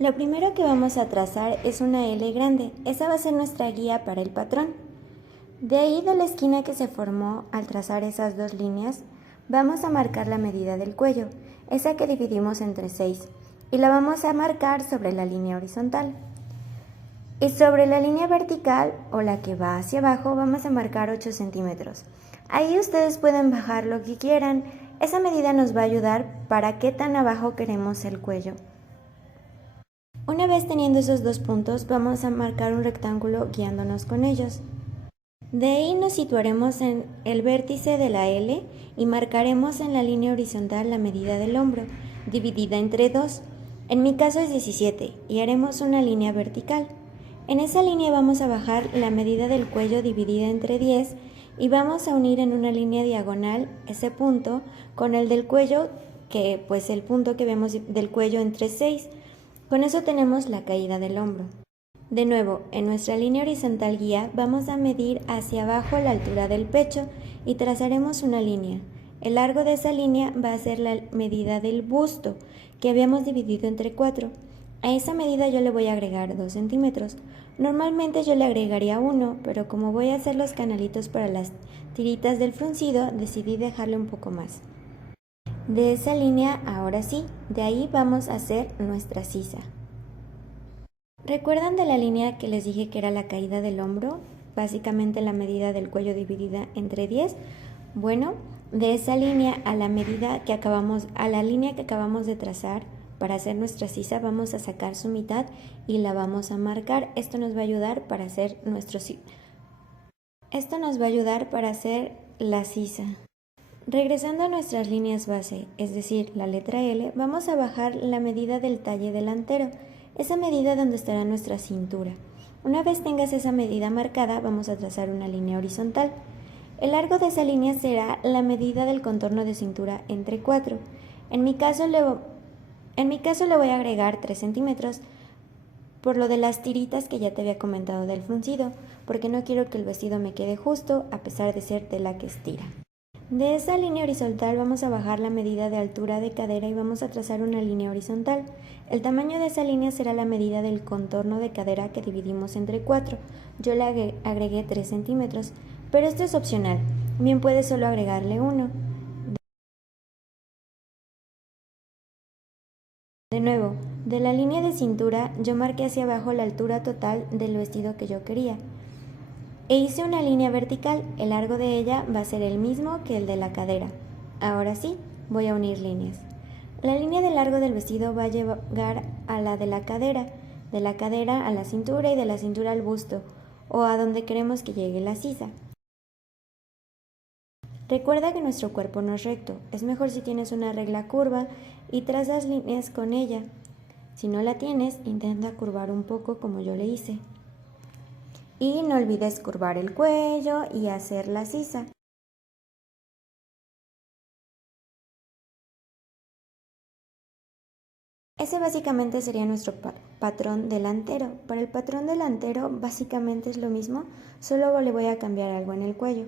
Lo primero que vamos a trazar es una L grande, esa va a ser nuestra guía para el patrón. De ahí, de la esquina que se formó al trazar esas dos líneas, vamos a marcar la medida del cuello, esa que dividimos entre 6, y la vamos a marcar sobre la línea horizontal. Y sobre la línea vertical, o la que va hacia abajo, vamos a marcar 8 centímetros. Ahí ustedes pueden bajar lo que quieran, esa medida nos va a ayudar para qué tan abajo queremos el cuello. Una vez teniendo esos dos puntos, vamos a marcar un rectángulo guiándonos con ellos. De ahí nos situaremos en el vértice de la L y marcaremos en la línea horizontal la medida del hombro, dividida entre 2. En mi caso es 17 y haremos una línea vertical. En esa línea vamos a bajar la medida del cuello dividida entre 10 y vamos a unir en una línea diagonal ese punto con el del cuello, que pues el punto que vemos del cuello entre 6. Con eso tenemos la caída del hombro. De nuevo, en nuestra línea horizontal guía vamos a medir hacia abajo la altura del pecho y trazaremos una línea. El largo de esa línea va a ser la medida del busto, que habíamos dividido entre 4. A esa medida yo le voy a agregar 2 centímetros. Normalmente yo le agregaría 1, pero como voy a hacer los canalitos para las tiritas del fruncido, decidí dejarle un poco más. De esa línea, ahora sí, de ahí vamos a hacer nuestra sisa. ¿Recuerdan de la línea que les dije que era la caída del hombro? Básicamente la medida del cuello dividida entre 10. Bueno, de esa línea a la línea que acabamos de trazar para hacer nuestra sisa, vamos a sacar su mitad y la vamos a marcar. Esto nos va a ayudar para hacer la sisa. Regresando a nuestras líneas base, es decir, la letra L, vamos a bajar la medida del talle delantero, esa medida donde estará nuestra cintura. Una vez tengas esa medida marcada, vamos a trazar una línea horizontal. El largo de esa línea será la medida del contorno de cintura entre 4. En mi caso le voy a agregar 3 centímetros por lo de las tiritas que ya te había comentado del fruncido, porque no quiero que el vestido me quede justo a pesar de ser tela que estira. De esa línea horizontal vamos a bajar la medida de altura de cadera y vamos a trazar una línea horizontal. El tamaño de esa línea será la medida del contorno de cadera que dividimos entre 4. Yo le agregué 3 centímetros, pero esto es opcional. Bien puedes solo agregarle 1. De nuevo, de la línea de cintura yo marqué hacia abajo la altura total del vestido que yo quería. E hice una línea vertical, el largo de ella va a ser el mismo que el de la cadera. Ahora sí, voy a unir líneas. La línea de largo del vestido va a llegar a la de la cadera a la cintura y de la cintura al busto, o a donde queremos que llegue la sisa. Recuerda que nuestro cuerpo no es recto, es mejor si tienes una regla curva y trazas líneas con ella. Si no la tienes, intenta curvar un poco como yo le hice. Y no olvides curvar el cuello y hacer la sisa. Ese básicamente sería nuestro patrón delantero. Para el patrón delantero básicamente es lo mismo, solo le voy a cambiar algo en el cuello.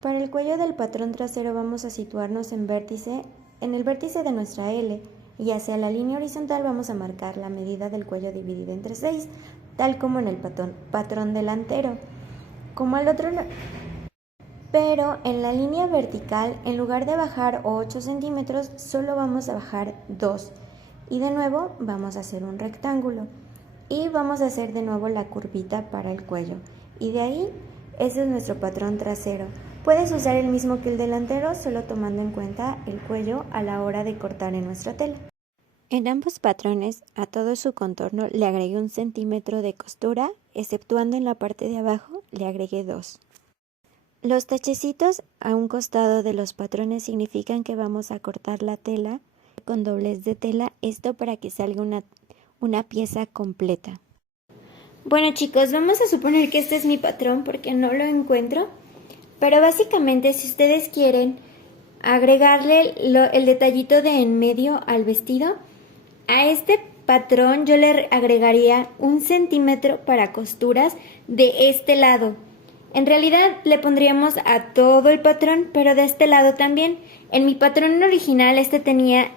Para el cuello del patrón trasero vamos a situarnos en el vértice de nuestra L y hacia la línea horizontal vamos a marcar la medida del cuello dividida entre 6, tal como en el patrón delantero. Pero en la línea vertical, en lugar de bajar 8 centímetros, solo vamos a bajar 2. Y de nuevo vamos a hacer un rectángulo. Y vamos a hacer de nuevo la curvita para el cuello. Y de ahí, ese es nuestro patrón trasero. Puedes usar el mismo que el delantero, solo tomando en cuenta el cuello a la hora de cortar en nuestra tela. En ambos patrones, a todo su contorno le agregué 1 centímetro de costura, exceptuando en la parte de abajo le agregué 2. Los tachecitos a un costado de los patrones significan que vamos a cortar la tela con doblez de tela, esto para que salga una pieza completa. Bueno chicos, vamos a suponer que este es mi patrón porque no lo encuentro, pero básicamente si ustedes quieren agregarle el detallito de en medio al vestido, a este patrón yo le agregaría 1 centímetro para costuras de este lado. En realidad le pondríamos a todo el patrón, pero de este lado también. En mi patrón original este tenía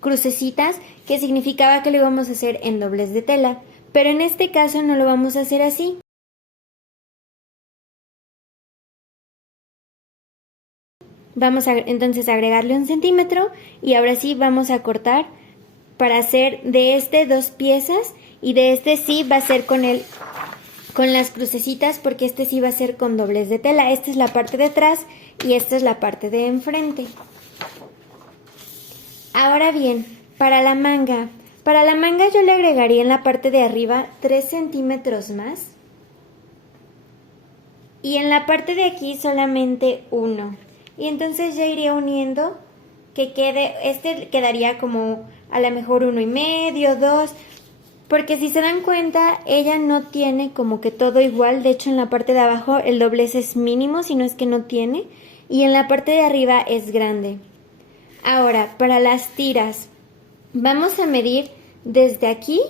crucecitas, que significaba que lo íbamos a hacer en doblez de tela, pero en este caso no lo vamos a hacer así. Vamos a entonces agregarle 1 centímetro y ahora sí vamos a cortar para hacer de este 2 piezas y de este sí va a ser con las crucecitas, porque este sí va a ser con doblez de tela. Esta es la parte de atrás y esta es la parte de enfrente. Ahora bien, para la manga yo le agregaría en la parte de arriba 3 centímetros más y en la parte de aquí solamente 1. Y entonces ya iría uniendo que quede, este quedaría como a lo mejor 1,5, 2, porque si se dan cuenta, ella no tiene como que todo igual. De hecho, en la parte de abajo el doblez es mínimo, si no es que no tiene, y en la parte de arriba es grande. Ahora, para las tiras, vamos a medir desde aquí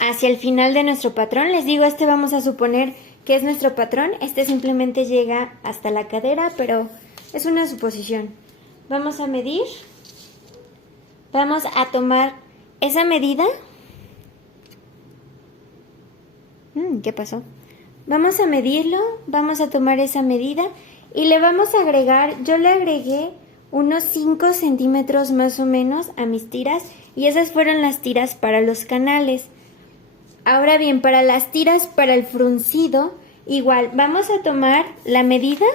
hacia el final de nuestro patrón. Les digo, este vamos a suponer que es nuestro patrón. Este simplemente llega hasta la cadera, pero es una suposición. Vamos a medir. Vamos a tomar esa medida. ¿Qué pasó? Vamos a medirlo, vamos a tomar esa medida y le vamos a agregar, yo le agregué unos 5 centímetros más o menos a mis tiras y esas fueron las tiras para los canales. Ahora bien, para las tiras para el fruncido, igual vamos a tomar la medida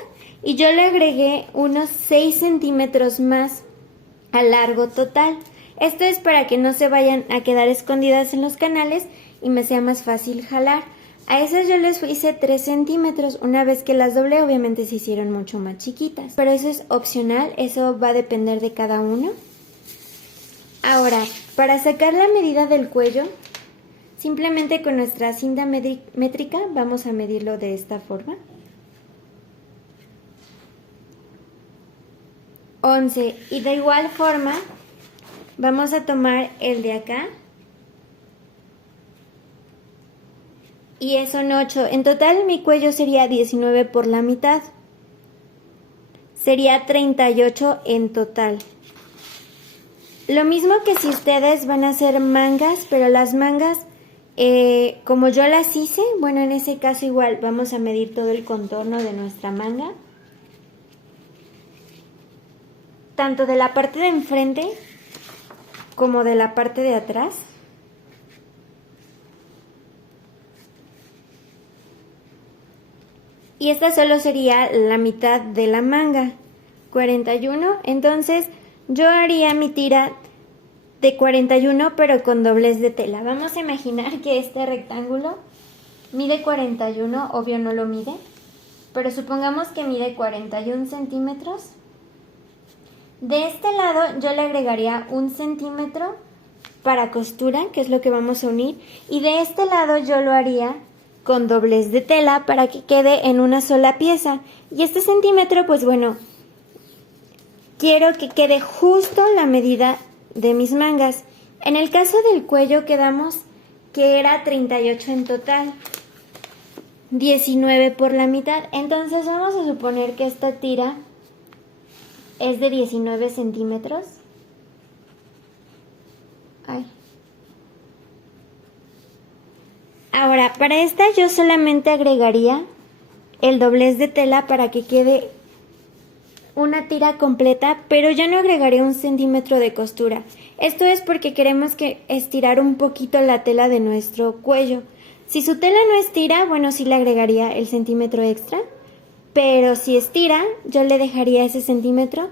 y yo le agregué unos 6 centímetros más a largo total. Esto es para que no se vayan a quedar escondidas en los canales y me sea más fácil jalar. A esas yo les hice 3 centímetros. Una vez que las doblé, obviamente se hicieron mucho más chiquitas, pero eso es opcional, eso va a depender de cada uno. Ahora, para sacar la medida del cuello, simplemente con nuestra cinta métrica vamos a medirlo de esta forma. 11, y de igual forma vamos a tomar el de acá y son 8. En total mi cuello sería 19 por la mitad, sería 38 en total. Lo mismo que si ustedes van a hacer mangas, pero las mangas como yo las hice, bueno, en ese caso igual vamos a medir todo el contorno de nuestra manga, tanto de la parte de enfrente como de la parte de atrás. Y esta solo sería la mitad de la manga, 41. Entonces yo haría mi tira de 41 pero con doblez de tela. Vamos a imaginar que este rectángulo mide 41, obvio no lo mide, pero supongamos que mide 41 centímetros. De este lado yo le agregaría 1 centímetro para costura, que es lo que vamos a unir, y de este lado yo lo haría con doblez de tela para que quede en una sola pieza. Y este centímetro, pues bueno, quiero que quede justo la medida de mis mangas. En el caso del cuello quedamos que era 38 en total, 19 por la mitad. Entonces vamos a suponer que esta tira es de 19 centímetros. Ahora, para esta yo solamente agregaría el doblez de tela para que quede una tira completa, pero yo no agregaré 1 centímetro de costura. Esto es porque queremos que estirar un poquito la tela de nuestro cuello. Si su tela no estira, bueno, sí le agregaría el centímetro extra, pero si estira, yo le dejaría ese centímetro.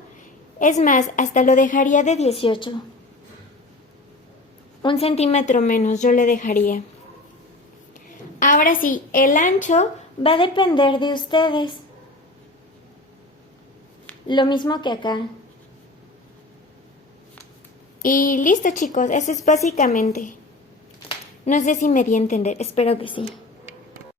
Es más, hasta lo dejaría de 18. 1 centímetro menos yo le dejaría. Ahora sí, el ancho va a depender de ustedes. Lo mismo que acá. Y listo, chicos, eso es básicamente. No sé si me di a entender, espero que sí.